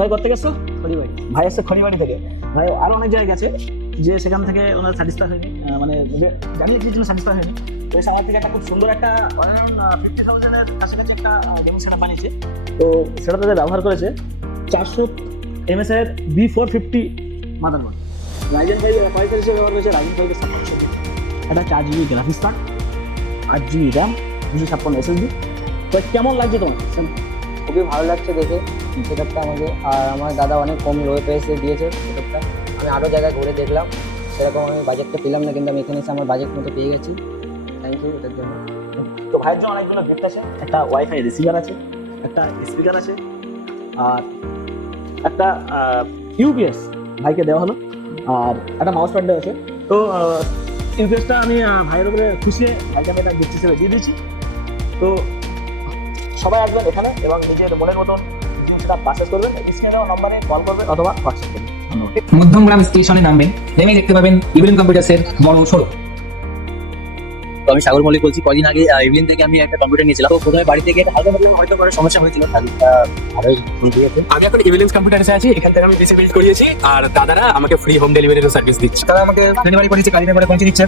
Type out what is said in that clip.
ভাই করতে গেছো খড়িবাড়ি, ভাই আসছে খড়িবাড়ি থেকে। ভাই আরো অনেক জায়গা আছে যে সেখান থেকে ওনার স্যাটিসফাই হয়নি, মানে জানিয়ে কি জন্য স্যাটিসফাই হয়নি। তো এসে আমার থেকে একটা খুব সুন্দর একটা 50,000-এর কাছাকাছি একটা গেমিং সেটআপ বানিয়েছে। তো সেটা তাদের ব্যবহার করেছে 400 এর B450 মাদারবোর্ড। রাইজেন 5 প্রসেসর হিসেবে ব্যবহার করেছে রাইজেন 5 700। একটা 4GB graphics card, 8GB RAM, 256 SSD। তো কেমন লাগছে তোমার? খুবই ভালো লাগছে দেখে সেটআপটা আমাকে। আর আমার দাদা অনেক কম লো প্রাইসে দিয়েছে সেটআপটা। আমি আরও জায়গায় ঘুরে দেখলাম, সেরকম আমি বাজেটটা পেলাম না, কিন্তু আমি এখানে এসে আমার বাজেট মতো পেয়ে গেছি। থ্যাংক ইউ এটার জন্য। তো ভাইয়ের জন্য অনেকগুলো গিফট আছে, একটা ওয়াইফাই রিসিভার আছে, একটা স্পিকার আছে, আর একটা ইউপিএস ভাইকে দেওয়া হলো, আর একটা মাউস প্যাড দেওয়া আছে। তো ইউপিএসটা আমি ভাইয়ের উপরে খুশি হয়ে ভাইকে আমি একটা গিফট হিসেবে দিয়ে দিয়েছি। তো সবাই আসবেন এখানে এবং নিজের মনের মতন জিনিসটা পারচেস করবেন। স্ক্রিনে দেওয়া নম্বরে কল করবেন অথবা হোয়াটসঅ্যাপ করবেন। ধন্যবাদ। মধ্যমগ্রাম স্টেশনে নামবেন, নেমেই দেখতে পাবেন ইভিলিন কম্পিউটার্সের বড় শোরুম। তো আমি সাগর মল্লিক বলছি। কদিন আগে ইভিলিন থেকে আমি একটা কম্পিউটার নিয়েছিলাম। তো প্রথমে বাড়ি থেকে একটা হালকা মধ্যে হয়তো করে সমস্যা হয়েছিল, সার্ভিসটা ভালোই দিয়েছে। আমি এখন ইভিলিন্স কম্পিউটার্সে আছি, এখান থেকে আমি পিসি বিল্ড করিয়েছি আর দাদারা আমাকে ফ্রি হোম ডেলিভারির সার্ভিস দিচ্ছে। তারা আমাকে ডেলিভারি করেছে, গাড়ি পৌঁছে দিচ্ছে।